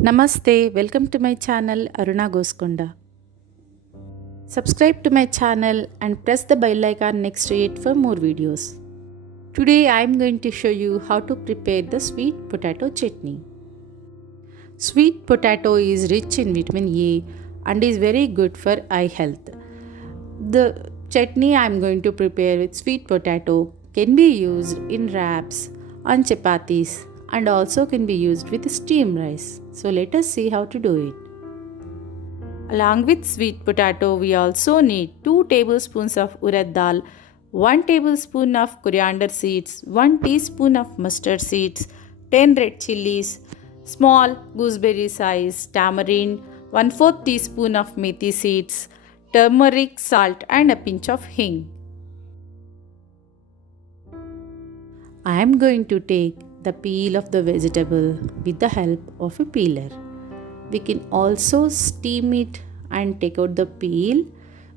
Namaste, welcome to my channel Aruna Goskonda. Subscribe to my channel and press the bell icon next to it for more videos. Today I am going to show you how to prepare the sweet potato chutney. Sweet potato is rich in vitamin A and is very good for eye health. The chutney I am going to prepare with sweet potato can be used in wraps, on chapatis, and also can be used with steamed rice. So let us see how to do it. Along with sweet potato, we also need 2 tablespoons of urad dal, 1 tablespoon of coriander seeds, 1 teaspoon of mustard seeds, 10 red chilies, small gooseberry size tamarind, 1/4 teaspoon of methi seeds, turmeric, salt and a pinch of hing. I am going to take the peel of the vegetable with the help of a peeler. We can also steam it and take out the peel,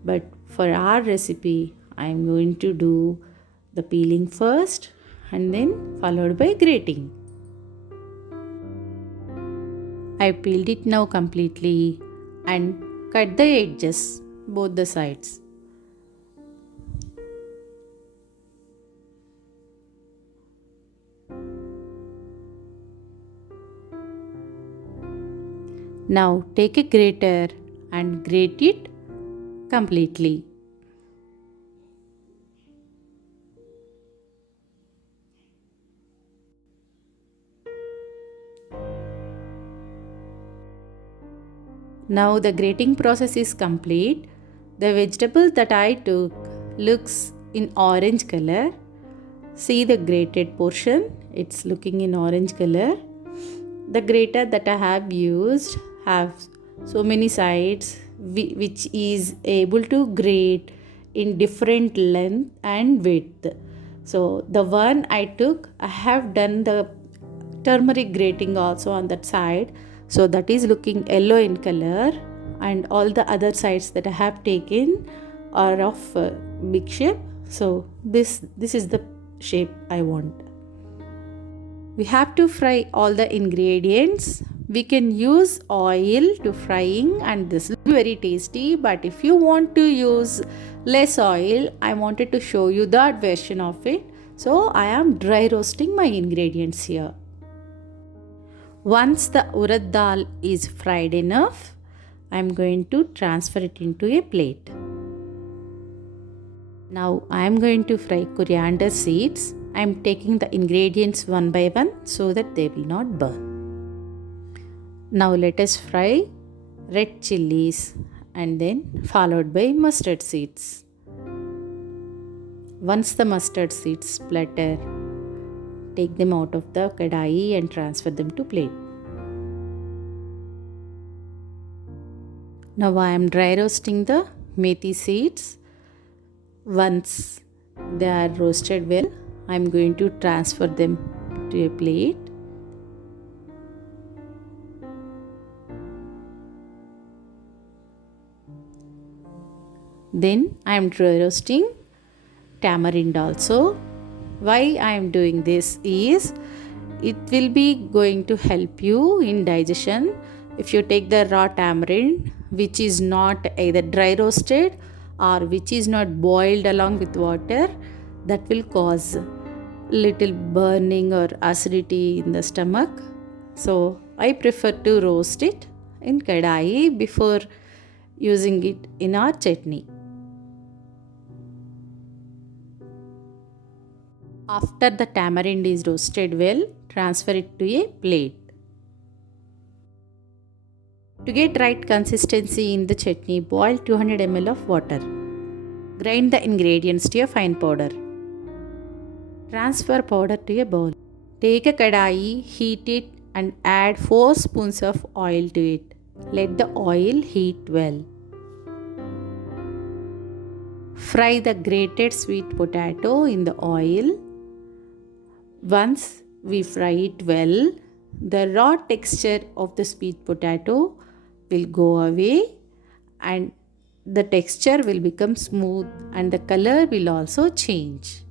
but for our recipe I am going to do the peeling first and then followed by grating. I peeled it now completely and cut the edges both the sides. Now take a grater and grate it completely. Now the grating process is complete. The vegetable that I took looks in orange color. See the grated portion, it's looking in orange color. The grater that I have used have so many sides which is able to grate in different length and width. So the one I took, I have done the turmeric grating also on that side, so that is looking yellow in color, and all the other sides that I have taken are of big shape. So this is the shape I want. We have to fry all the ingredients. We can use oil to frying and this will be very tasty, but if you want to use less oil, I wanted to show you that version of it. So I am dry roasting my ingredients here. Once the urad dal is fried enough, I am going to transfer it into a plate. Now I am going to fry coriander seeds. I am taking the ingredients one by one so that they will not burn. Now let us fry red chilies and then followed by mustard seeds. Once the mustard seeds splatter, take them out of the kadai and transfer them to plate. Now I am dry roasting the methi seeds. Once they are roasted well, I am going to transfer them to a plate. Then I am dry roasting tamarind also. Why I am doing this is it will be going to help you in digestion. If you take the raw tamarind which is not either dry roasted or which is not boiled along with water, that will cause little burning or acidity in the stomach. So I prefer to roast it in kadai before using it in our chutney. After the tamarind is roasted well, transfer it to a plate. To get right consistency in the chutney, boil 200 ml of water. Grind the ingredients to a fine powder. Transfer powder to a bowl. Take a kadai, heat it and add 4 spoons of oil to it. Let the oil heat well. Fry the grated sweet potato in the oil. Once we fry it well, the raw texture of the sweet potato will go away and the texture will become smooth and the color will also change.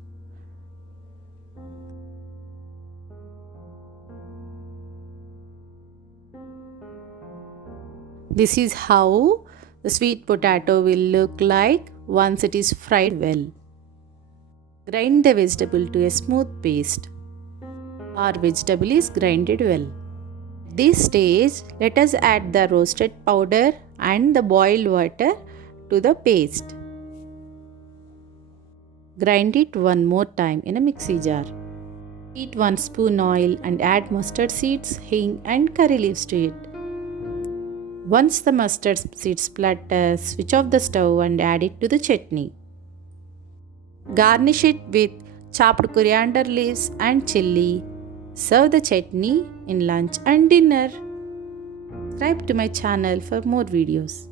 This is how the sweet potato will look like once it is fried well. Grind the vegetable to a smooth paste. Our vegetable is grinded well. At this stage, let us add the roasted powder and the boiled water to the paste. Grind it one more time in a mixie jar. Heat 1 spoon oil and add mustard seeds, hing and curry leaves to it. Once the mustard seeds splutter, switch off the stove and add it to the chutney. Garnish it with chopped coriander leaves and chilli. Serve the chutney in lunch and dinner. Subscribe to my channel for more videos.